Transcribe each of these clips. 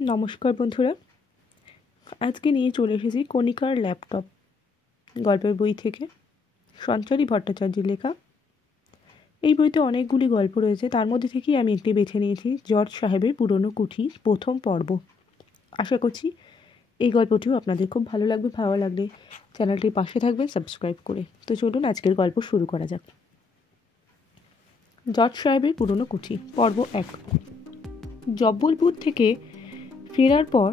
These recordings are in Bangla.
নমস্কার বন্ধুরা, আজকে নিয়ে চলে এসেছি কণিকার ল্যাপটপ গল্পের বই থেকে। সঞ্চারী ভট্টাচার্যের লেখা। এই বইতে অনেকগুলি গল্প রয়েছে, তার মধ্যে থেকেই আমি একটি বেছে নিয়েছি, জর্জ সাহেবের পুরনো কুঠি প্রথম পর্ব। আশা করছি এই গল্পটিও আপনাদের খুব ভালো লাগবে। ভালো লাগলে চ্যানেলটির পাশে থাকবেন সাবস্ক্রাইব করে। তো চলুন আজকের গল্প শুরু করা যাক। জর্জ সাহেবের পুরনো কুঠি পর্ব 1। জব্বলপুর থেকে ফেরার পর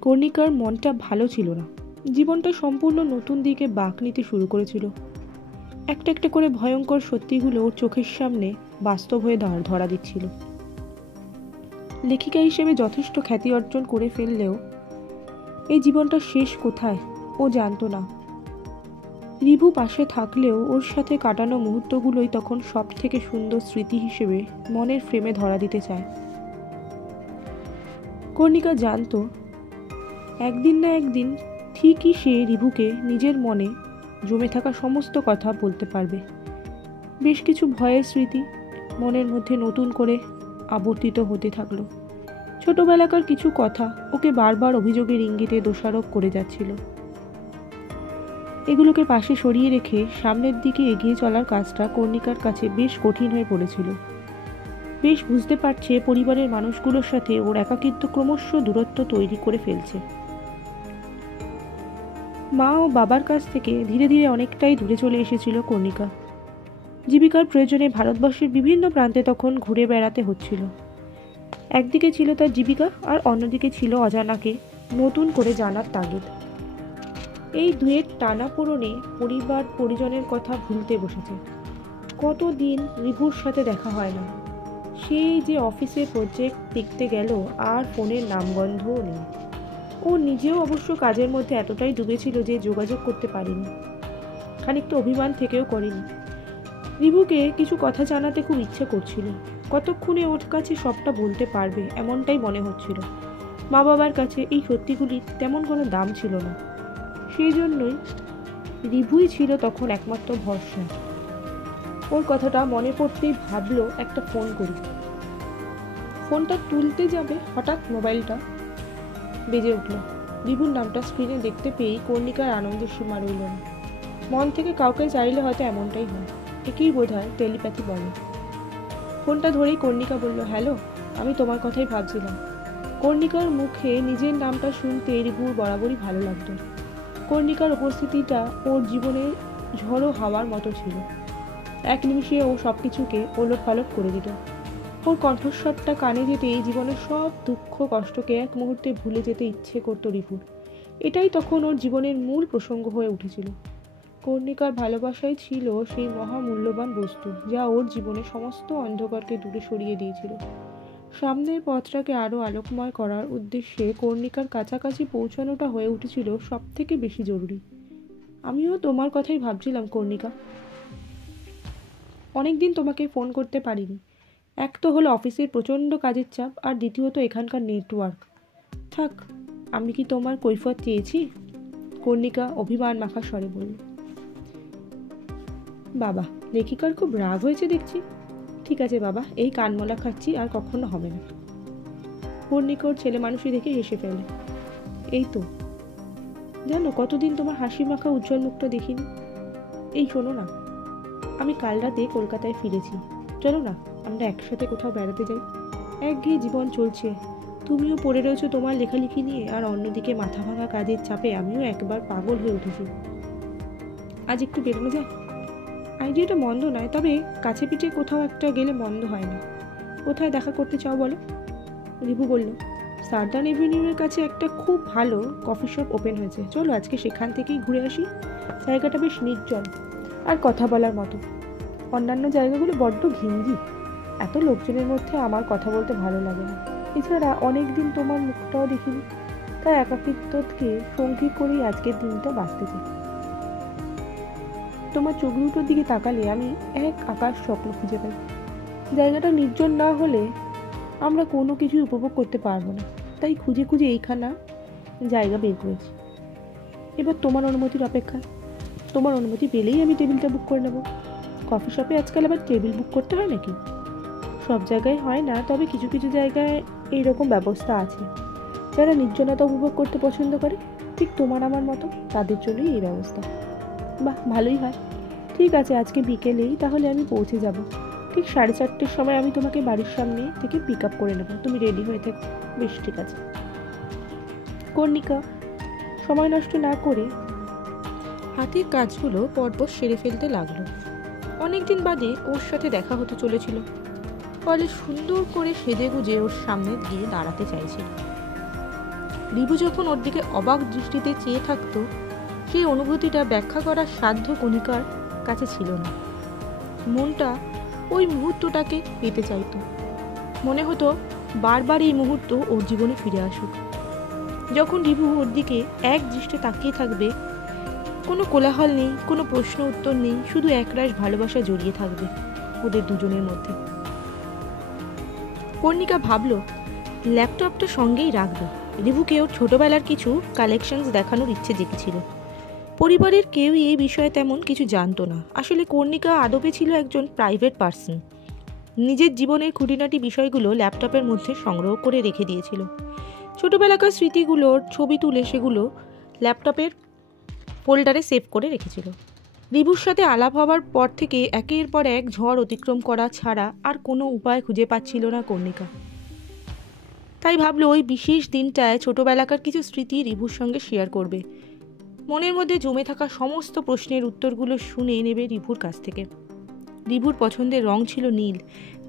কর্ণিকার মনটা ভালো ছিল না। জীবনটা সম্পূর্ণ নতুন দিকে বাঁক নিতে শুরু করেছিল। একটা একটা করে ভয়ঙ্কর সত্যিগুলো ওর চোখের সামনে বাস্তব হয়ে ধরা দিচ্ছিল। লেখিকা হিসেবে যথেষ্ট খ্যাতি অর্জন করে ফেললেও এই জীবনটা শেষ কোথায় ও জানতো না। রিভু পাশে থাকলেও ওর সাথে কাটানো মুহূর্তগুলোই তখন সব থেকে সুন্দর স্মৃতি হিসেবে মনের ফ্রেমে ধরা দিতে চায়। কর্ণিকা জানতো একদিন না একদিন ঠিকই সে রিভুকে নিজের মনে জমে থাকা সমস্ত কথা বলতে পারবে। বেশ কিছু ভয়ের স্মৃতি মনের মধ্যে নতুন করে আবর্তিত হতে থাকলো। ছোটবেলাকার কিছু কথা ওকে বারবার অভিযোগের ইঙ্গিতে দোষারোপ করে যাচ্ছিল। এগুলোকে পাশে সরিয়ে রেখে সামনের দিকে এগিয়ে চলার কাজটা কর্ণিকার কাছে বেশ কঠিন হয়ে পড়েছিল। বেশ বুঝতে পারছে পরিবারের মানুষগুলোর সাথে ওর একাকিত্ব ক্রমশ দূরত্ব তৈরি করে ফেলছে। মা ও বাবার কাছ থেকে ধীরে ধীরে অনেকটাই দূরে চলে এসেছিল কর্ণিকা। জীবিকার প্রয়োজনে ভারতবর্ষের বিভিন্ন প্রান্তে তখন ঘুরে বেড়াতে হচ্ছিল। একদিকে ছিল তার জীবিকা আর অন্যদিকে ছিল অজানাকে নতুন করে জানার তাগিদ। এই দুয়ের টানাপোড়েনে পরিবার পরিজনের কথা ভুলতে বসেছে। কতদিন রিভুর সাথে দেখা হয় না। সেই যে অফিসে প্রজেক্ট দেখতে গেল আর ফোনের নামগন্ধও নেই। ও নিজেও অবশ্য কাজের মধ্যে এতটাই ডুবেছিল যে যোগাযোগ করতে পারেনি। খানিকটা অভিমান থেকেও করেনি। রিভুকে কিছু কথা জানাতে খুব ইচ্ছে করছিল। কতক্ষণে ওর কাছে সবটা বলতে পারবে এমনটাই মনে হচ্ছিল। মা বাবার কাছে এই সত্যিগুলির তেমন কোনো দাম ছিল না। সেই জন্যই রিভুই ছিল তখন একমাত্র ভরসা। ওর কথাটা মনে পড়তেই ভাবলো একটা ফোন করি। ফোনটা তুলতে যাবে, হঠাৎ মোবাইলটা বেজে উঠল। রিভুর নামটা স্ক্রিনে দেখতে পেয়েই কর্ণিকার আনন্দের সীমা রইল না। মন থেকে কাউকে চাইলে হয়তো এমনটাই হয়। একেই বোধহয় টেলিপ্যাথি বলে। ফোনটা ধরেই কর্ণিকা বলল, হ্যালো, আমি তোমার কথাই ভাবছিলাম। কর্ণিকার মুখে নিজের নামটা শুনতে রিভুর বরাবরই ভালো লাগতো। কর্ণিকার উপস্থিতিটা ওর জীবনে ঝড়ো হাওয়ার মতো ছিল। এক নিমিষে ও সব কিছুকে ওলটপালট করে দিত। ওর কণ্ঠস্বরটা কানে যেতেই জীবনের সব দুঃখ কষ্টকে এক মুহূর্তে ভুলে যেতে ইচ্ছে করতো রিপুর। এটাই তখন ওর জীবনের মূল প্রসঙ্গ হয়ে উঠেছিল। কর্ণিকার ভালোবাসাই ছিল সেই মহামূল্যবান বস্তু যা ওর জীবনে সমস্ত অন্ধকারকে দূরে সরিয়ে দিয়েছিল। সামনের পথটাকে আরও আলোকময় করার উদ্দেশ্যে কর্ণিকার কাছাকাছি পৌঁছানোটা হয়ে উঠেছিল সব থেকে বেশি জরুরি। আমিও তোমার কথাই ভাবছিলাম কর্ণিকা। অনেকদিন তোমাকে ফোন করতে পারিনি। এক তো হলো অফিসের প্রচণ্ড কাজের চাপ, আর দ্বিতীয়ত এখানকার নেটওয়ার্ক। থাক, আমি কি তোমার কৈফিয়ত চেয়েছি? কর্ণিকা অভিমান মাখা স্বরে বলল। বাবা, লেখিকার খুব রাগ হয়েছে দেখছি। ঠিক আছে বাবা, এই কানমলা খাচ্ছি, আর কখনো হবে না। কর্ণিকা ওর ছেলে মানুষই দেখে হেসে ফেলে। এই তো জানো, কতদিন তোমার হাসি মাখা উজ্জ্বল মুখটা দেখিনি। এই শোনো না, আমি কাল রাতে কলকাতায় ফিরেছি। চলো না আমরা একসাথে কোথাও বেড়াতে যাই। একঘেয়ে জীবন চলছে, তুমিও পড়ে রয়েছো তোমার লেখালেখি নিয়ে, আর অন্যদিকে মাথা ভাঙা কাজের চাপে আমিও একবার পাগল হয়ে উঠেছি। আজ একটু বেরোনো যায়। আইডিয়াটা মন্দ নয়, তবে কাছে পিঠে কোথাও একটা গেলে মন্দ হয় না। কোথায় দেখা করতে চাও বলো? রিভু বলল, সার্দার্ন এভিনিউয়ের কাছে একটা খুব ভালো কফি শপ ওপেন হয়েছে, চলো আজকে সেখান থেকেই ঘুরে আসি। জায়গাটা বেশ নির্জন আর কথা বলার মতো। অন্যান্য জায়গাগুলো বড্ড ঘিঞ্জি, এত লোকজনের মধ্যে আমার কথা বলতে ভালো লাগে না। এছাড়া অনেকদিন তোমার মুখটাও দেখিনি, তাই একাকিত্বকে সঙ্গী করেই আজকের দিনটা বাঁচতে চাই। তোমার চোখ দুটোর দিকে তাকালে আমি এক আকাশ স্বপ্ন খুঁজে পাই। জায়গাটা নির্জন না হলে আমরা কোনো কিছুই উপভোগ করতে পারবো না, তাই খুঁজে খুঁজে এইখানা জায়গা বের করেছি। এবার তোমার অনুমতির অপেক্ষা। তোমার অনুমতি পেলেই আমি টেবিলটা বুক করে নেব। কফি শপে আজকাল আবার টেবিল বুক করতে হয় নাকি? সব জায়গায় হয় না, তবে কিছু কিছু জায়গায় এইরকম ব্যবস্থা আছে। যারা নির্জনতা উপভোগ করতে পছন্দ করে, ঠিক তোমার আমার মতো, তাদের জন্যই এই ব্যবস্থা। বাহ, ভালোই হয়। ঠিক আছে, আজকে বিকেলেই তাহলে আমি পৌঁছে যাব। ঠিক 4:30-র সময় আমি তোমাকে বাড়ির সামনে থেকে পিক আপ করে নেব। তুমি রেডি হয়ে থেকো। বেশ, ঠিক আছে। কর্ণিকা সময় নষ্ট না করে হাতের কাজগুলো পরপর সেরে ফেলতে লাগলো। অনেকদিন বাদে ওর সাথে দেখা হতে চলেছিল, ফলে সুন্দর করে সেজে গুজে ওর সামনে গিয়ে দাঁড়াতে চাইছিল। রিভু যখন ওর দিকে অবাক দৃষ্টিতে চেয়ে থাকতো, সেই অনুভূতিটা ব্যাখ্যা করার সাধ্য কণিকার কাছে ছিল না। মনটা ওই মুহূর্তটাকে পেতে চাইতো। মনে হতো বারবার এই মুহূর্ত ওর জীবনে ফিরে আসুক, যখন রিভু ওর দিকে এক দৃষ্টে তাকিয়ে থাকবে। কোনো কোলাহল নেই, কোনো প্রশ্ন উত্তর নেই, শুধু একরাশ ভালোবাসা জড়িয়ে থাকবে ওদের দুজনের মধ্যে। কর্ণিকা ভাবল ল্যাপটপটা সঙ্গেই রাখবে। রিভুকে ওর ছোটবেলার কিছু কালেকশনস দেখানোর ইচ্ছে জেগেছিল। পরিবারের কেউই এই বিষয়ে তেমন কিছু জানতো না। আসলে কর্ণিকা আদপে ছিল একজন প্রাইভেট পার্সন। নিজের জীবনের খুঁটিনাটি বিষয়গুলো ল্যাপটপের মধ্যে সংগ্রহ করে রেখে দিয়েছিল। ছোটবেলাকার স্মৃতিগুলোর ছবি তুলে সেগুলো ল্যাপটপের ফোল্ডারে সেভ করে রেখেছিল। রিভুর সাথে আলাপ হওয়ার পর থেকে একের পর এক ঝড় অতিক্রম করা ছাড়া আর কোনো উপায় খুঁজে পাচ্ছিল না কর্ণিকা। তাই ভাবলো ওই বিশেষ দিনটায় ছোটবেলাকার কিছু স্মৃতি রিভুর সঙ্গে শেয়ার করবে। মনের মধ্যে জমে থাকা সমস্ত প্রশ্নের উত্তরগুলো শুনে নেবে রিভুর কাছ থেকে। রিভুর পছন্দের রং ছিল নীল,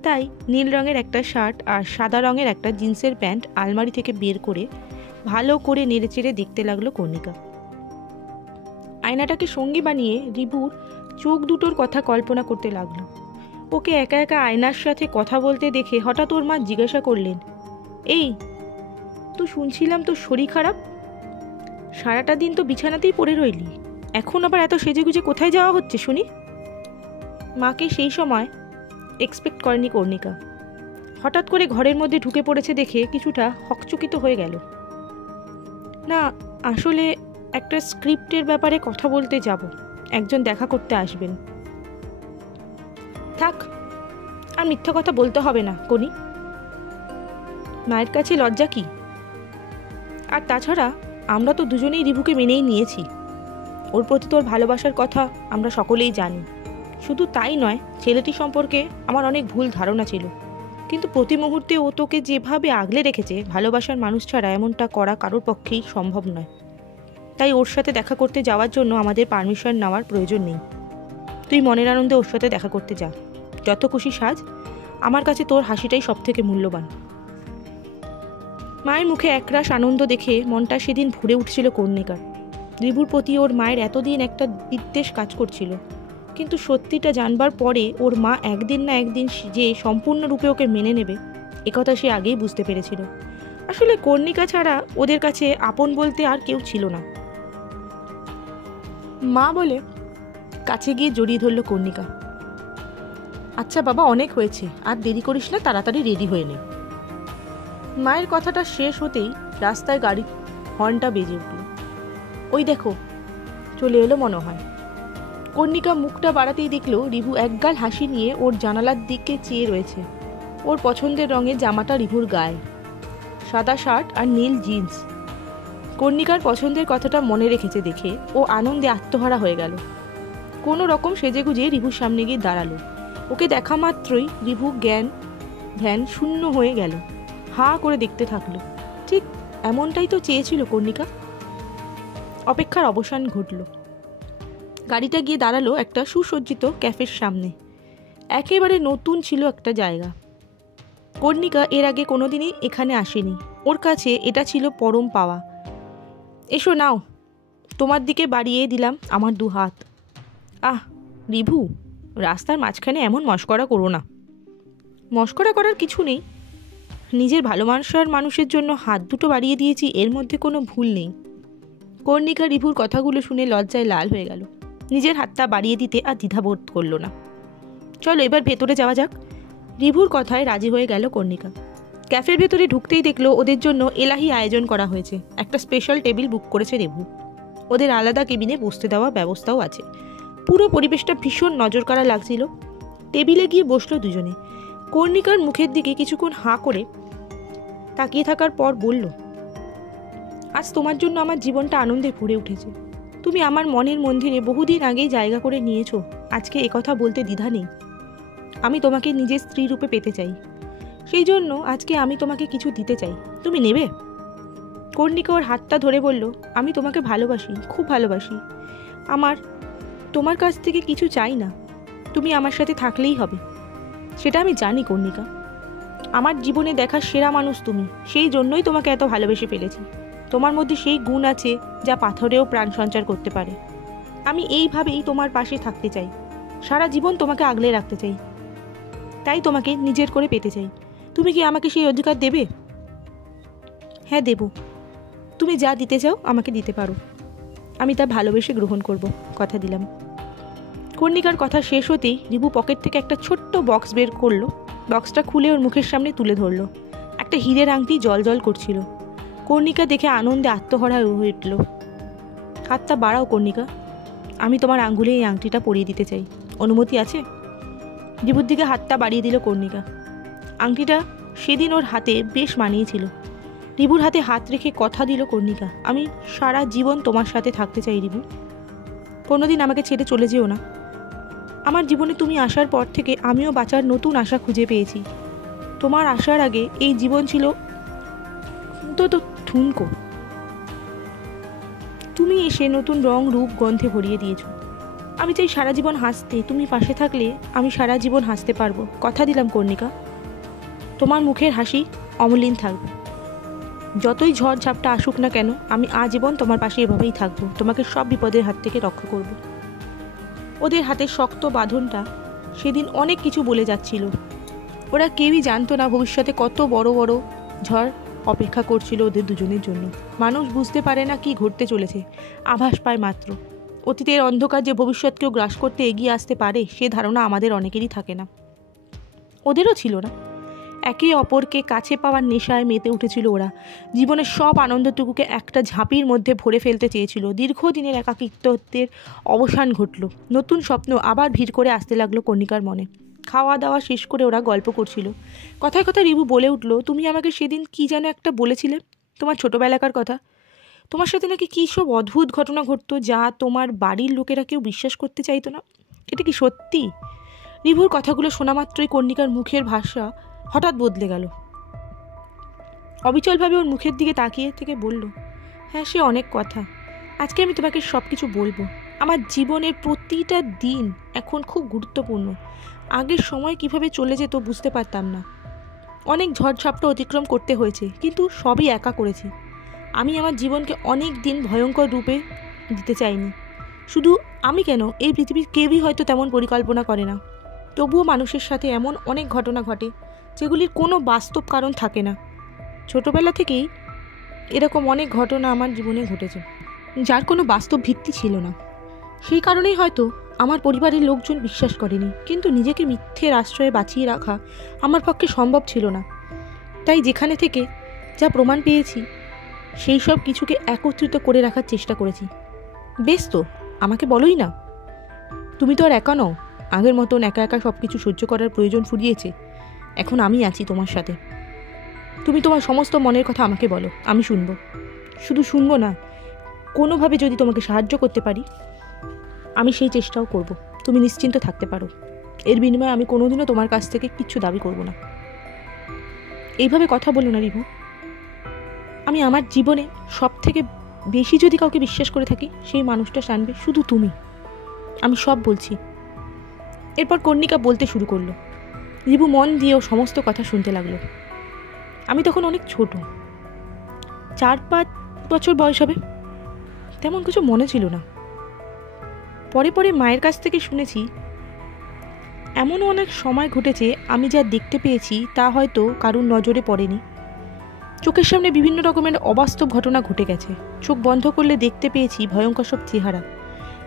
তাই নীল রঙের একটা শার্ট আর সাদা রঙের একটা জিন্সের প্যান্ট আলমারি থেকে বের করে ভালো করে নেড়েচেড়ে দেখতে লাগলো কর্ণিকা। আয়নাটাকে সঙ্গী বানিয়ে রিভুর চোখ দুটোর কথা কল্পনা করতে লাগলো। ওকে একা একা আয়নার সাথে কথা বলতে দেখে হঠাৎ ওর মা জিজ্ঞাসা করলেন, এই তো শুনছিলাম তোর শরীর খারাপ, সারাটা দিন তো বিছানাতেই পড়ে রইলি, এখন আবার এত সেজেগুজে কোথায় যাওয়া হচ্ছে শুনি? মাকে সেই সময় এক্সপেক্ট করেনি কর্ণিকা। হঠাৎ করে ঘরের মধ্যে ঢুকে পড়েছে দেখে কিছুটা হকচকিত হয়ে গেল। না, আসলে একটা স্ক্রিপ্টের ব্যাপারে কথা বলতে যাব, একজন দেখা করতে আসবেন। থাক, আর মিথ্যা কথা বলতে হবে না কনি, মায়ের কাছে লজ্জা কি? আর তাছাড়া আমরা তো দুজনেই রিভুকে মেনেই নিয়েছি। ওর প্রতি তোর ভালোবাসার কথা আমরা সকলেই জানি। শুধু তাই নয়, ছেলেটি সম্পর্কে আমার অনেক ভুল ধারণা ছিল, কিন্তু প্রতি মুহূর্তে ও তোকে যেভাবে আগলে রেখেছে, ভালোবাসার মানুষ ছাড়া এমনটা করা কারোর পক্ষেই সম্ভব নয়। তাই ওর সাথে দেখা করতে যাওয়ার জন্য আমাদের পারমিশন নেওয়ার প্রয়োজন নেই। তুই মনের আনন্দে ওর সাথে দেখা করতে যা, যত খুশি সাজ, আমার কাছে তোর হাসিটাই সব থেকে মূল্যবান। মায়ের মুখে একরাশ আনন্দ দেখে মনটা সেদিন ভরে উঠছিল কর্ণিকার। রিভুর প্রতি ওর মায়ের এতদিন একটা বিদ্বেষ কাজ করছিল, কিন্তু সত্যিটা জানবার পরে ওর মা একদিন না একদিন যে সম্পূর্ণরূপে ওকে মেনে নেবে, একথা সে আগেই বুঝতে পেরেছিল। আসলে কর্ণিকা ছাড়া ওদের কাছে আপন বলতে আর কেউ ছিল না। মা বলে কাছে গিয়ে জড়িয়ে ধরল কর্ণিকা। আচ্ছা বাবা, অনেক হয়েছে, আর দেরি করিস না, তাড়াতাড়ি রেডি হয়ে নে। মায়ের কথাটা শেষ হতেই রাস্তায় গাড়ির হর্নটা বেজে উঠল। ওই দেখো, চলে এলো মনে হয়। কর্ণিকা মুখটা বাড়াতেই দেখলো রিভু একগাল হাসি নিয়ে ওর জানালার দিকে চেয়ে রয়েছে। ওর পছন্দের রঙের জামাটা রিভুর গায়ে, সাদা শার্ট আর নীল জিন্স। কর্ণিকার পছন্দের কথাটা মনে রেখেছে দেখে ও আনন্দে আত্মহারা হয়ে গেল। কোনো রকম সেজেগুজে রিভুর সামনে গিয়ে দাঁড়ালো। ওকে দেখা মাত্রই রিভু ধ্যান শূন্য হয়ে গেল, হা করে দেখতে থাকলো। ঠিক এমনটাই তো চেয়েছিল কর্ণিকা। অপেক্ষার অবসান ঘটল। গাড়িটা গিয়ে দাঁড়ালো একটা সুসজ্জিত ক্যাফের সামনে। একেবারে নতুন ছিল একটা জায়গা। কর্ণিকা এর আগে কোনোদিনই এখানে আসেনি। ওর কাছে এটা ছিল পরম পাওয়া। এসো নাও, তোমার দিকে বাড়িয়ে দিলাম আমার 2 হাত। আহ রিভু, রাস্তার মাঝখানে এমন মশকরা করো না। মশকরা করার কিছু নেই, নিজের ভালোবাসার মানুষের জন্য হাত দুটো বাড়িয়ে দিয়েছি, এর মধ্যে কোনো ভুল নেই। কর্ণিকা রিভুর কথাগুলো শুনে লজ্জায় লাল হয়ে গেল। নিজের হাতটা বাড়িয়ে দিতে আর দ্বিধাবোধ করলো না। চলো এবার ভেতরে যাওয়া যাক। রিভুর কথায় রাজি হয়ে গেল কর্ণিকা। ক্যাফের ভেতরে ঢুকতেই দেখলো ওদের জন্য এলাহি আয়োজন করা হয়েছে। একটা স্পেশাল টেবিল বুক করেছে রিভু। ওদের আলাদা কেবিনে বসতে দেওয়া ব্যবস্থাও আছে। পুরো পরিবেশটা ভীষণ নজরকাড়া লাগছিল। টেবিলে গিয়ে বসলো দুজনে। কর্ণিকার মুখের দিকে কিছুক্ষণ হাঁ করে তাকিয়ে থাকার পর বলল, আজ তোমার জন্য আমার জীবনটা আনন্দে ভরে উঠেছে। তুমি আমার মনের মন্দিরে বহুদিন আগেই জায়গা করে নিয়েছো। আজকে একথা বলতে দ্বিধা নেই। আমি তোমাকে নিজের স্ত্রী রূপে পেতে চাই। সেই জন্য আজকে আমি তোমাকে কিছু দিতে চাই, তুমি নেবে? কর্ণিকা ওর হাতটা ধরে বলল, আমি তোমাকে ভালোবাসি, খুব ভালোবাসি। তোমার কাছ থেকে কিছু চাই না, তুমি আমার সাথে থাকলেই হবে। সেটা আমি জানি কর্ণিকা, আমার জীবনে দেখা সেরা মানুষ তুমি, সেই জন্যই তোমাকে এত ভালোবেসে ফেলেছি। তোমার মধ্যে সেই গুণ আছে যা পাথরেও প্রাণ সঞ্চার করতে পারে। আমি এইভাবেই তোমার পাশে থাকতে চাই, সারা জীবন তোমাকে আগলে রাখতে চাই, তাই তোমাকে নিজের করে পেতে চাই। তুমি কি আমাকে সেই অধিকার দেবে? হ্যাঁ দেব, তুমি যা দিতে চাও আমাকে দিতে পারো, আমি তা ভালোবেসে গ্রহণ করব, কথা দিলাম। কর্ণিকার কথা শেষ হতেই রিভু পকেট থেকে একটা ছোট্ট বক্স বের করলো। বক্সটা খুলে ওর মুখের সামনে তুলে ধরলো। একটা হীরের আংটি জল করছিল। কর্ণিকা দেখে আনন্দে আত্মহারা হয়ে উঠল। হাতটা বাড়াও কর্ণিকা, আমি তোমার আঙ্গুলে এই আংটিটা পরিয়ে দিতে চাই, অনুমতি আছে? রিভুর দিকে হাতটা বাড়িয়ে দিল কর্ণিকা। আংটিটা সেদিন ওর হাতে বেশ মানিয়েছিল। রিভুর হাতে হাত রেখে কথা দিল কর্ণিকা, আমি সারা জীবন তোমার সাথে থাকতে চাই রিভু, কোনোদিন আমাকে ছেড়ে চলে যেও না। আমার জীবনে তুমি আসার পর থেকে আমিও বাঁচার নতুন আশা খুঁজে পেয়েছি। তোমার আসার আগে এই জীবন ছিল তো ঠুনকো। তুমি এসে নতুন রং রূপ গন্ধে ভরিয়ে দিয়েছো। আমি চাই সারা জীবন হাসতে, তুমি পাশে থাকলে আমি সারা জীবন হাসতে পারবো, কথা দিলাম কর্ণিকা। তোমার মুখের হাসি অমলিন থাকবে, যতই ঝড় ঝাপটা আসুক না কেন, আমি আজীবন তোমার পাশে এভাবেই থাকবো, তোমাকে সব বিপদের হাত থেকে রক্ষা করব। ওদের হাতের শক্ত বাঁধনটা সেদিন অনেক কিছু বলে যাচ্ছিল। ওরা কেউই জানতো না ভবিষ্যতে কত বড় বড় ঝড় অপেক্ষা করছিল ওদের দুজনের জন্য। মানুষ বুঝতে পারে না কি ঘটতে চলেছে, আভাস পায় মাত্র। অতীতের অন্ধকার যে ভবিষ্যৎকেও গ্রাস করতে এগিয়ে আসতে পারে সে ধারণা আমাদের অনেকেরই থাকে না, ওদেরও ছিল না। একে অপরকে কাছে পাওয়ার নেশায় মেতে উঠেছিল ওরা। জীবনের সব আনন্দটুকুকে একটা ঝাঁপির মধ্যে ভরে ফেলতে চেয়েছিল। দীর্ঘদিনের একাকিত্বের অবসান ঘটল। নতুন স্বপ্ন আবার ভিড় করে আসতে লাগলো কর্ণিকার মনে। খাওয়া দাওয়া শেষ করে ওরা গল্প করছিল। কথায় কথায় রিভু বলে উঠল, তুমি আমাকে সেদিন কি যেন একটা বলেছিলে, তোমার ছোটোবেলাকার কথা। তোমার সাথে নাকি কী সব অদ্ভুত ঘটনা ঘটতো যা তোমার বাড়ির লোকেরা কেউ বিশ্বাস করতে চাইতো না। এটা কি সত্যি? রিভুর কথাগুলো শোনা মাত্রই কর্ণিকার মুখের ভাষা হঠাৎ বদলে গেল। অবিচলভাবে ওর মুখের দিকে তাকিয়ে থেকে বলল, হ্যাঁ সে অনেক কথা, আজকে আমি তোমাকে সব কিছু বলবো। আমার জীবনের প্রতিটা দিন এখন খুব গুরুত্বপূর্ণ। আগের সময় কিভাবে চলে যেত বুঝতে পারতাম না। অনেক ঝড়ঝাপটা অতিক্রম করতে হয়েছে, কিন্তু সবই একা করেছি। আমি আমার জীবনকে অনেক দিন ভয়ঙ্কর রূপে দিতে চাইনি। শুধু আমি কেন, এই পৃথিবীর কেউই হয়তো তেমন পরিকল্পনা করে না। তবুও মানুষের সাথে এমন অনেক ঘটনা ঘটে যেগুলির কোনো বাস্তব কারণ থাকে না। ছোটবেলা থেকেই এরকম অনেক ঘটনা আমার জীবনে ঘটেছে যার কোনো বাস্তব ভিত্তি ছিল না। সেই কারণেই হয়তো আমার পরিবারের লোকজন বিশ্বাস করেনি, কিন্তু নিজেকে মিথ্যের আশ্রয়ে বাঁচিয়ে রাখা আমার পক্ষে সম্ভব ছিল না। তাই যেখানে থেকে যা প্রমাণ পেয়েছি সেই সব কিছুকে একত্রিত করে রাখার চেষ্টা করেছি। বেশ তো, আমাকে বলোই না। তুমি তো আর একা নও, আগের মতন একা একা সব কিছু সহ্য করার প্রয়োজন ফুরিয়েছে। এখন আমি আছি তোমার সাথে। তুমি তোমার সমস্ত মনের কথা আমাকে বলো, আমি শুনবো। শুধু শুনবো না, কোনোভাবে যদি তোমাকে সাহায্য করতে পারি আমি সেই চেষ্টাও করব। তুমি নিশ্চিন্ত থাকতে পারো, এর বিনিময়ে আমি কোনোদিনও তোমার কাছ থেকে কিচ্ছু দাবি করব না। এইভাবে কথা বলো না রিভু। আমি আমার জীবনে সব থেকে বেশি যদি কাউকে বিশ্বাস করে থাকি সেই মানুষটা জানবে শুধু তুমি। আমি সব বলছি। এরপর কর্ণিকা বলতে শুরু করলো। রিভু মন দিয়েও সমস্ত কথা শুনতে লাগলো। আমি তখন অনেক ছোট, 4-5 বছর বয়স হবে, তেমন কিছু মনে ছিল না। পরে পরে মায়ের কাছ থেকে শুনেছি এমনও অনেক সময় ঘটেছে আমি যা দেখতে পেয়েছি তা হয়তো কারুর নজরে পড়েনি। চোখের সামনে বিভিন্ন রকমের অবাস্তব ঘটনা ঘটে গেছে। চোখ বন্ধ করলে দেখতে পেয়েছি ভয়ঙ্কর সব চেহারা,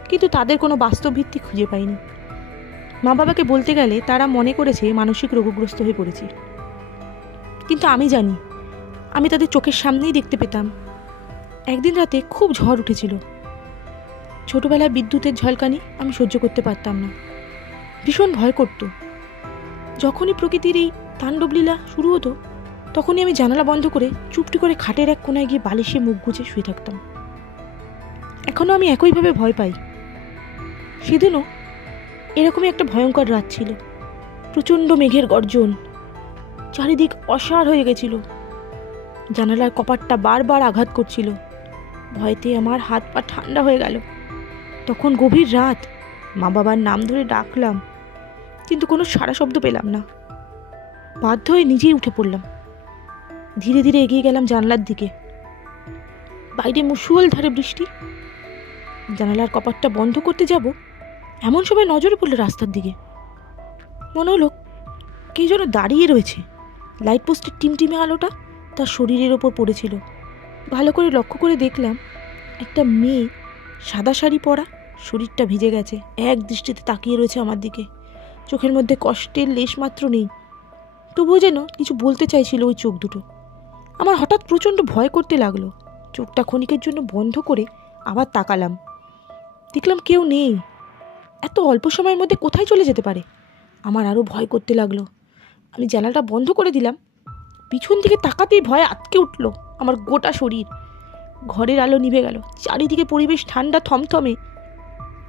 কিন্তু তাদের কোনো বাস্তব ভিত্তি খুঁজে পাইনি। মা বাবাকে বলতে গেলে তারা মনে করেছে মানসিক রোগগ্রস্ত হয়ে পড়েছি, কিন্তু আমি জানি আমি তাদের চোখের সামনেই দেখতে পেতাম। একদিন রাতে খুব ঝড় উঠেছিল। ছোটবেলায় বিদ্যুতের ঝলকানি আমি সহ্য করতে পারতাম না, ভীষণ ভয় করত। যখনই প্রকৃতির এই তাণ্ডবলীলা শুরু হতো তখনই আমি জানালা বন্ধ করে চুপটি করে খাটের এক কোনায় গিয়ে বালিশে মুখ গুজে শুয়ে থাকতাম। এখনও আমি একইভাবে ভয় পাই। সেদিনও এরকমই একটা ভয়ঙ্কর রাত ছিল। প্রচণ্ড মেঘের গর্জন, চারিদিক অসাড় হয়ে গেছিল। জানালার কপাটটা বারবার আঘাত করছিল। ভয়তে আমার হাত পা ঠান্ডা হয়ে গেল। তখন গভীর রাত, মা বাবার নাম ধরে ডাকলাম, কিন্তু কোনো সাড়া শব্দ পেলাম না। বাধ্য হয়ে নিজেই উঠে পড়লাম। ধীরে ধীরে এগিয়ে গেলাম জানলার দিকে। বাইরে মুষলধারে বৃষ্টি। জানালার কপাটটা বন্ধ করতে যাব, এমন সময় নজরে পড়লো রাস্তার দিকে। মনে হলো কে যেন দাঁড়িয়ে রয়েছে। লাইট পোস্টের টিমটিমে আলোটা তার শরীরের ওপর পড়েছিল। ভালো করে লক্ষ্য করে দেখলাম একটা মেয়ে, সাদা শাড়ি পরা, শরীরটা ভিজে গেছে, এক দৃষ্টিতে তাকিয়ে রয়েছে আমার দিকে। চোখের মধ্যে কষ্টের লেশমাত্র নেই, তবুও যেন কিছু বলতে চাইছিল ওই চোখ দুটো। আমার হঠাৎ প্রচণ্ড ভয় করতে লাগলো। চোখটা ক্ষণিকের জন্য বন্ধ করে আবার তাকালাম। দেখলাম কেউ নেই। এত অল্প সময়ের মধ্যে কোথায় চলে যেতে পারে? আমার আরও ভয় করতে লাগলো। আমি জানালাটা বন্ধ করে দিলাম। পিছন দিকে তাকাতেই ভয়ে আটকে উঠলো আমার গোটা শরীর। ঘরের আলো নিভে গেল, চারিদিকে পরিবেশ ঠান্ডা থমথমে।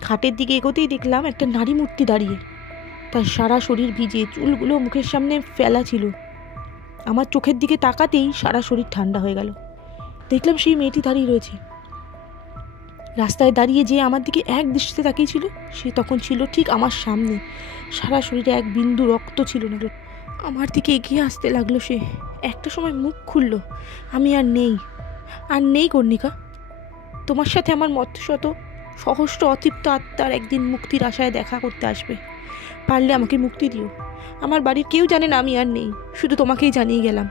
খাটের দিকে এগোতেই দেখলাম একটা নারী মূর্তি দাঁড়িয়ে। তার সারা শরীর ভিজে, চুলগুলো মুখের সামনে ফেলা ছিল। আমার চোখের দিকে তাকাতেই সারা শরীর ঠান্ডা হয়ে গেল। দেখলাম সেই মেয়েটি দাঁড়িয়ে রয়েছে। রাস্তায় দাঁড়িয়ে যে আমার দিকে এক দৃষ্টিতে তাকিয়েছিল, সে তখন ছিল ঠিক আমার সামনে। সারা শরীরে এক বিন্দু রক্ত ছিল না। আমার দিকে এগিয়ে আসতে লাগলো সে। একটা সময় মুখ খুলল, আমি আর নেই কর্ণিকা। তোমার সাথে আমার মতশত সহস্র অতৃপ্ত আত্মার একদিন মুক্তির আশায় দেখা করতে আসবে। পারলে আমাকে মুক্তি দিও। আমার বাড়ির কেউ জানে না আমি আর নেই, শুধু তোমাকেই জানিয়ে গেলাম।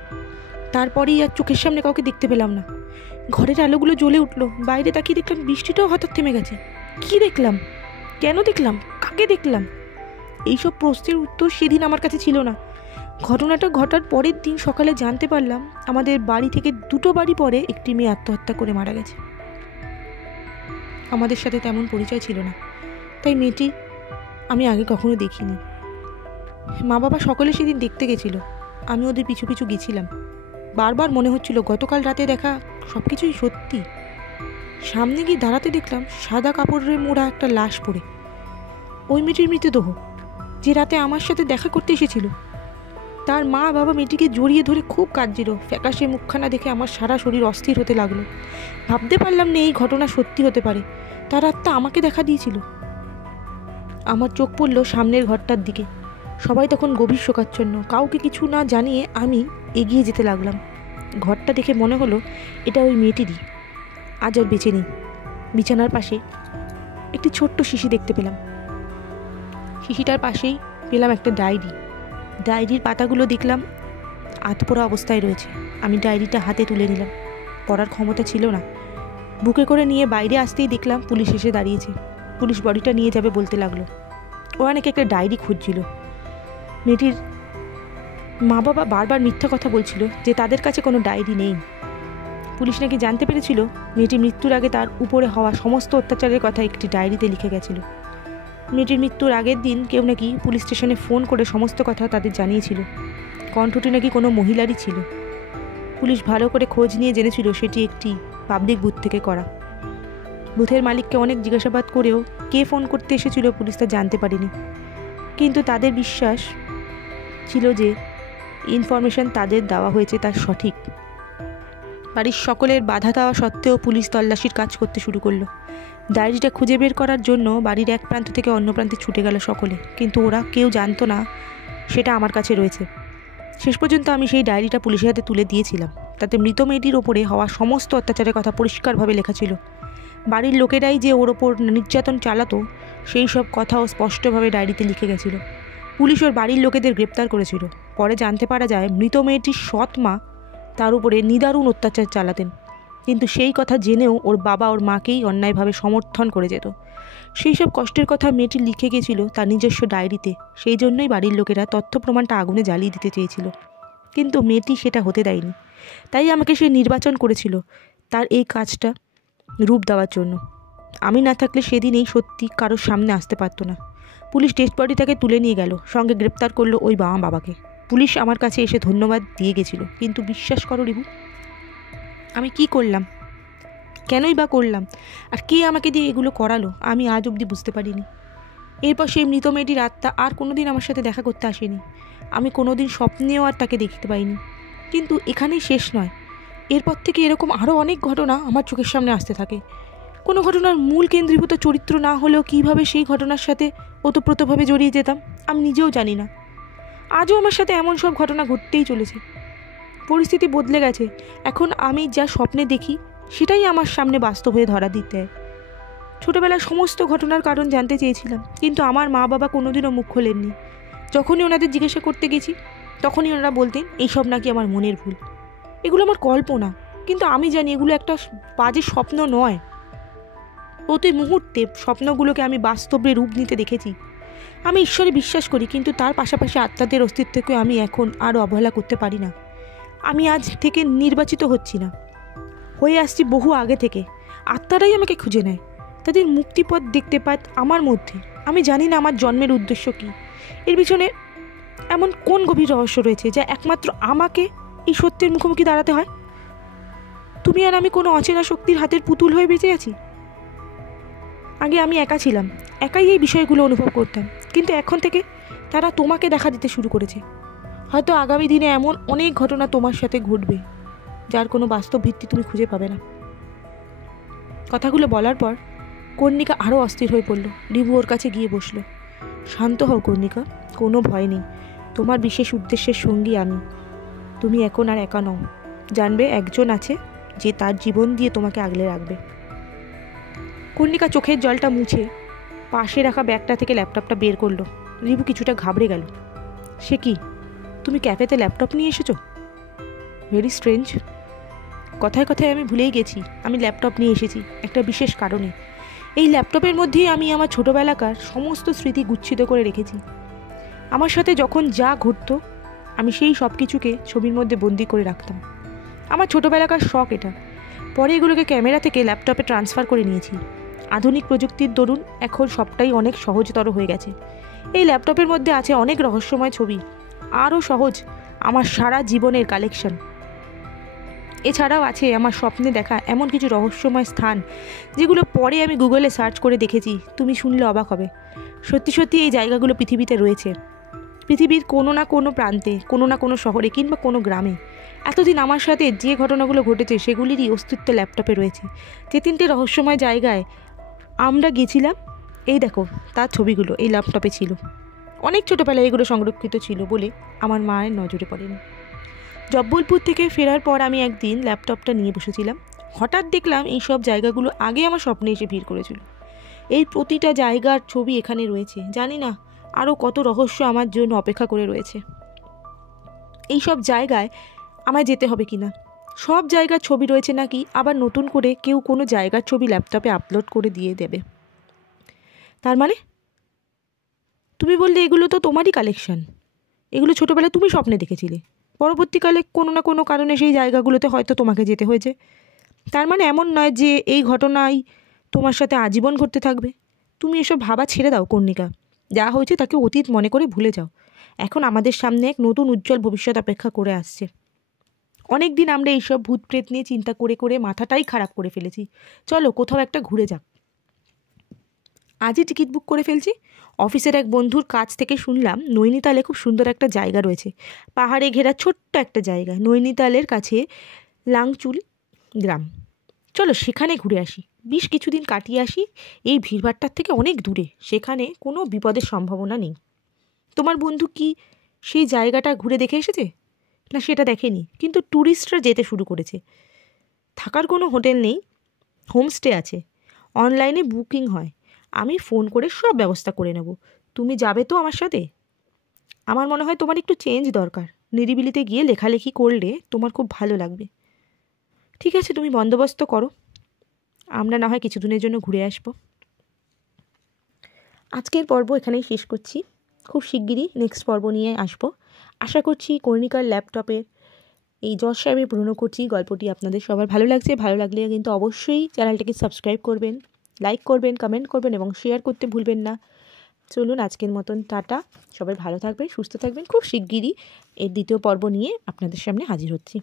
তারপরেই আর চোখের সামনে কাউকে দেখতে পেলাম না। ঘরের আলোগুলো জ্বলে উঠলো। বাইরে তাকিয়ে দেখলাম বৃষ্টিটাও হঠাৎ থেমে গেছে। কি দেখলাম? কেন দেখলাম? কাকে দেখলাম? এইসব প্রশ্নের উত্তর সেদিন আমার কাছে ছিল না। ঘটনাটা ঘটার পরের দিন সকালে জানতে পারলাম আমাদের বাড়ি থেকে 2 বাড়ি পরে একটি মেয়ে আত্মহত্যা করে মারা গেছে। আমাদের সাথে তেমন পরিচয় ছিল না, তাই মেয়েটি আমি আগে কখনো দেখিনি। মা বাবা সকলে সেদিন দেখতে গেছিল, আমি ওদের পিছু পিছু গেছিলাম। বারবার মনে হচ্ছিল গতকাল রাতে দেখা সব কিছুই সত্যি। সামনে গিয়ে দাঁড়াতে দেখলাম সাদা কাপড়ে মোড়া একটা লাশ পড়ে। ওই মেয়েটির মৃতদেহ, যে রাতে আমার সাথে দেখা করতে এসেছিল। তার মা বাবা মেয়েটিকে জড়িয়ে ধরে খুব কাঁদছিল। ফ্যাকাশে মুখখানা দেখে আমার সারা শরীর অস্থির হতে লাগলো। ভাবতে পারলাম না এই ঘটনা সত্যি হতে পারে। তার আত্মা আমাকে দেখা দিয়েছিল। আমার চোখ পড়ল সামনের ঘরটার দিকে। সবাই তখন গভীর শোকাচ্ছন্ন। কাউকে কিছু না জানিয়ে আমি এগিয়ে যেতে লাগলাম। ঘরটা দেখে মনে হলো এটা ওই মেয়েটিরই। আজ আর বেঁচে নেই। বিছানার পাশে একটি ছোট্ট শিশি দেখতে পেলাম। শিশিটার পাশেই পেলাম একটা ডায়েরি। ডায়েরির পাতাগুলো দেখলাম আধপোড়া অবস্থায় রয়েছে। আমি ডায়েরিটা হাতে তুলে নিলাম। পড়ার ক্ষমতা ছিল না। বুকে করে নিয়ে বাইরে আসতেই দেখলাম পুলিশ এসে দাঁড়িয়েছে। পুলিশ বডিটা নিয়ে যাবে বলতে লাগলো। ওরা নাকি একটা ডায়েরি খুঁজছিল। মেয়েটির মা বাবা বারবার মিথ্যা কথা বলছিল যে তাদের কাছে কোনো ডায়েরি নেই। পুলিশ নাকি জানতে পেরেছিল মেয়েটির মৃত্যুর আগে তার উপরে হওয়া সমস্ত অত্যাচারের কথা একটি ডায়েরিতে লিখে গেছিল। মেয়েটির মৃত্যুর আগের দিন কেউ নাকি পুলিশ স্টেশনে ফোন করে সমস্ত কথা তাদের জানিয়েছিল। কণ্ঠটি নাকি কোনো মহিলারই ছিল। পুলিশ ভালো করে খোঁজ নিয়ে জেনেছিল সেটি একটি পাবলিক বুথ থেকে করা। বুথের মালিককে অনেক জিজ্ঞাসাবাদ করেও কে ফোন করতে এসেছিল পুলিশ তা জানতে পারেনি। কিন্তু তাদের বিশ্বাস ছিল যে ইনফরমেশন তাদের দেওয়া হয়েছে তার সঠিক। বাড়ির সকলের বাধা দেওয়া সত্ত্বেও পুলিশ তল্লাশির কাজ করতে শুরু করলো। ডায়েরিটা খুঁজে বের করার জন্য বাড়ির এক প্রান্ত থেকে অন্য প্রান্তে ছুটে গেল সকলে, কিন্তু ওরা কেউ জানতো না সেটা আমার কাছে রয়েছে। শেষ পর্যন্ত আমি সেই ডায়েরিটা পুলিশের হাতে তুলে দিয়েছিলাম। তাতে মৃত মেয়েটির ওপরে হওয়া সমস্ত অত্যাচারের কথা পরিষ্কারভাবে লেখা ছিল। বাড়ির লোকেরাই যে ওর ওপর নির্যাতন চালাতো সেই সব কথাও স্পষ্টভাবে ডায়েরিতে লিখে গেছিল। পুলিশ ওর বাড়ির লোকেদের গ্রেপ্তার করেছিল। পরে জানতে পারা যায় মৃত মেয়েটির সৎ মা তার উপরে নিদারুণ অত্যাচার চালাতেন, কিন্তু সেই কথা জেনেও ওর বাবা ওর মাকেই অন্যায়ভাবে সমর্থন করে যেত। সেই সব কষ্টের কথা মেয়েটি লিখে গেছিল তার নিজস্ব ডায়েরিতে। সেই জন্যই বাড়ির লোকেরা তথ্য প্রমাণটা আগুনে জ্বালিয়ে দিতে চেয়েছিল, কিন্তু মেয়েটি সেটা হতে দেয়নি। তাই আমাকে সে নির্বাচন করেছিল তার এই কাজটা রূপ দেওয়ার জন্য। আমি না থাকলে সেদিন এই সত্যি কারোর সামনে আসতে পারতো না। পুলিশ ডেড বডিটাকে তুলে নিয়ে গেল, সঙ্গে গ্রেপ্তার করলো ওই বাবাকে। পুলিশ আমার কাছে এসে ধন্যবাদ দিয়ে গেছিল, কিন্তু বিশ্বাস করো রিবু, আমি কি করলাম, কেনই বা করলাম, আর কে আমাকে দিয়ে এগুলো করালো আমি আজ অবধি বুঝতে পারিনি। এরপর সেই মৃত মেয়েটির আত্মা আর কোনো দিন আমার সাথে দেখা করতে আসেনি। আমি কোনো দিন স্বপ্নেও আর তাকে দেখতে পাইনি। কিন্তু এখানেই শেষ নয়, এরপর থেকে এরকম আরও অনেক ঘটনা আমার চোখের সামনে আসতে থাকে। কোনো ঘটনার মূল কেন্দ্রীভূত চরিত্র না হলেও কীভাবে সেই ঘটনার সাথে ওতপ্রোতভাবে জড়িয়ে যেতাম আমি নিজেও জানি না। আজও আমার সাথে এমন সব ঘটনা ঘটতেই চলেছে। পরিস্থিতি বদলে গেছে, এখন আমি যা স্বপ্নে দেখি সেটাই আমার সামনে বাস্তব হয়ে ধরা দিতে হয়। ছোটোবেলায় সমস্ত ঘটনার কারণ জানতে চেয়েছিলাম, কিন্তু আমার মা বাবা কোনোদিনও মুখ খোলেননি। যখনই ওনাদের জিজ্ঞাসা করতে গেছি তখনই ওনারা বলতেন এইসব নাকি আমার মনের ভুল, এগুলো আমার কল্পনা। কিন্তু আমি জানি এগুলো একটা বাজে স্বপ্ন নয়। প্রতি মুহূর্তে স্বপ্নগুলোকে আমি বাস্তবে রূপ নিতে দেখেছি। আমি ঈশ্বরে বিশ্বাস করি, কিন্তু তার পাশাপাশি আত্মাদের অস্তিত্বকে আমি এখন আরও অবহেলা করতে পারি না। আমি আজ থেকে নির্বাচিত হচ্ছি না, হয়ে আসছি বহু আগে থেকে। আত্মারাই আমাকে খুঁজে নেয়, তাদের মুক্তিপথ দেখতে পায় আমার মধ্যে। আমি জানি না আমার জন্মের উদ্দেশ্য কী, এর পিছনে এমন কোন গভীর রহস্য রয়েছে যা একমাত্র আমাকে এই সত্যের মুখোমুখি দাঁড়াতে হয়। তুমি আর আমি কোনো অচেনা শক্তির হাতের পুতুল হয়ে বেঁচে আছি। আগে আমি একা ছিলাম, একাই এই বিষয়গুলো অনুভব করতাম, কিন্তু এখন থেকে তারা তোমাকে দেখা দিতে শুরু করেছে। হয়তো আগামী দিনে এমন অনেক ঘটনা তোমার সাথে ঘটবে যার কোনো বাস্তব ভিত্তি তুমি খুঁজে পাবে না। কথাগুলো বলার পর কর্ণিকা আরও অস্থির হয়ে পড়ল। রিবু ওর কাছে গিয়ে বসলো। শান্ত হও কর্ণিকা, কোনো ভয় নেই, তোমার বিশেষ উদ্দেশ্যের সঙ্গী আমি। তুমি এখন আর একা নও, জানবে একজন আছে যে তার জীবন দিয়ে তোমাকে আগলে রাখবে। কর্ণিকা চোখের জলটা মুছে পাশে রাখা ব্যাগটা থেকে ল্যাপটপটা বের করলো। রিবু কিছুটা ঘাবড়ে গেল। সে কি, তুমি ক্যাফেতে ল্যাপটপ নিয়ে এসেছো? Very strange. কথায় কথায় আমি ভুলেই গেছি আমি ল্যাপটপ নিয়ে এসেছি একটা বিশেষ কারণে। এই ল্যাপটপের মধ্যেই আমি আমার ছোটোবেলাকার সমস্ত স্মৃতি গুচ্ছিত করে রেখেছি। আমার সাথে যখন যা ঘটতো আমি সেই সব কিছুকে ছবির মধ্যে বন্দি করে রাখতাম। আমার ছোটোবেলাকার শখ এটা। পরে এগুলোকে ক্যামেরা থেকে ল্যাপটপে ট্রান্সফার করে নিয়েছি। আধুনিক প্রযুক্তির দরুন এখন সবটাই অনেক সহজতর হয়ে গেছে। এই ল্যাপটপের মধ্যে আছে অনেক রহস্যময় ছবি, আরও সহজ আমার সারা জীবনের কালেকশন। এছাড়াও আছে আমার স্বপ্নে দেখা এমন কিছু রহস্যময় স্থান যেগুলো পরে আমি গুগলে সার্চ করে দেখেছি। তুমি শুনলে অবাক হবে, সত্যি সত্যি এই জায়গাগুলো পৃথিবীতে রয়েছে। পৃথিবীর কোনো না কোনো প্রান্তে, কোনো না কোনো শহরে কিংবা কোনো গ্রামে। এতদিন আমার সাথে যে ঘটনাগুলো ঘটেছে সেগুলিরই অস্তিত্ব ল্যাপটপে রয়েছে। যে 3টে রহস্যময় জায়গায় আমরা গেছিলাম, এই দেখো তার ছবিগুলো এই ল্যাপটপে ছিল। অনেক ছোটোবেলায় এগুলো সংরক্ষিত ছিল বলে আমার মায়ের নজরে পড়েনি। জব্বলপুর থেকে ফেরার পর আমি একদিন ল্যাপটপটা নিয়ে বসেছিলাম। হঠাৎ দেখলাম এই সব জায়গাগুলো আগে আমার স্বপ্নে এসে ভিড় করেছিল। এই প্রতিটা জায়গার ছবি এখানে রয়েছে। জানি না আরও কত রহস্য আমার জন্য অপেক্ষা করে রয়েছে। এই সব জায়গায় আমায় যেতে হবে কিনা, সব জায়গার ছবি রয়েছে নাকি আবার নতুন করে কেউ কোনো জায়গার ছবি ল্যাপটপে আপলোড করে দিয়ে দেবে। তার মানে তুমি বললে এগুলো তো তোমারই কালেকশন, এগুলো ছোটোবেলায় তুমি স্বপ্নে দেখেছিলে, পরবর্তীকালে কোনো না কোনো কারণে সেই জায়গাগুলোতে হয়তো তোমাকে যেতে হয়েছে। তার মানে এমন নয় যে এই ঘটনাই তোমার সাথে আজীবন ঘটতে থাকবে। তুমি এসব ভাবা ছেড়ে দাও কর্ণিকা, যা হয়েছে তাকে অতীত মনে করে ভুলে যাও। এখন আমাদের সামনে এক নতুন উজ্জ্বল ভবিষ্যৎ অপেক্ষা করে আসছে। অনেক দিন আমরা এইসব ভূত প্রেত নিয়ে চিন্তা করে করে মাথাটাই খারাপ করে ফেলেছি। চলো কোথাও একটা ঘুরে যাক। আজই টিকিট বুক করে ফেলছি। অফিসের এক বন্ধুর কাছ থেকে শুনলাম নৈনিতালে খুব সুন্দর একটা জায়গা রয়েছে, পাহাড়ে ঘেরা ছোট্ট একটা জায়গা। নৈনিতালের কাছে লাংচুল গ্রাম। চলো সেখানে ঘুরে আসি, বেশ কিছুদিন কাটিয়ে আসি। এই ভিড়ভাট্টার থেকে অনেক দূরে, সেখানে কোনো বিপদের সম্ভাবনা নেই। তোমার বন্ধু কি সেই জায়গাটা ঘুরে দেখে এসেছে? না, সেটা দেখেনি, কিন্তু ট্যুরিস্টরা যেতে শুরু করেছে। থাকার কোনো হোটেল নেই, হোমস্টে আছে, অনলাইনে বুকিং হয়। আমি ফোন করে সব ব্যবস্থা করে নেব। তুমি যাবে তো আমার সাথে? আমার মনে হয় তোমার একটু চেঞ্জ দরকার। নিরিবিলিতে গিয়ে লেখালেখি করলে তোমার খুব ভালো লাগবে। ঠিক আছে, তুমি বন্দোবস্ত করো, আমরা না হয় কিছুদিনের জন্য ঘুরে আসবো। আজকের পর্ব এখানেই শেষ করছি। খুব শিগগিরই নেক্সট পর্ব নিয়ে আসবো। আশা করছি কর্ণিকার ল্যাপটপের এই যশ সাহেবের পুরনো করছি গল্পটি আপনাদের সবার ভালো লাগছে। ভালো লাগলে কিন্তু অবশ্যই চ্যানেলটিকে সাবস্ক্রাইব করবেন, লাইক করবেন, কমেন্ট করবেন এবং শেয়ার করতে ভুলবেন না। চলুন আজকের মতন টাটা, সবাই ভালো থাকবেন, সুস্থ থাকবেন। খুব শিগগিরই এর দ্বিতীয় পর্ব নিয়ে আপনাদের সামনে হাজির হচ্ছি।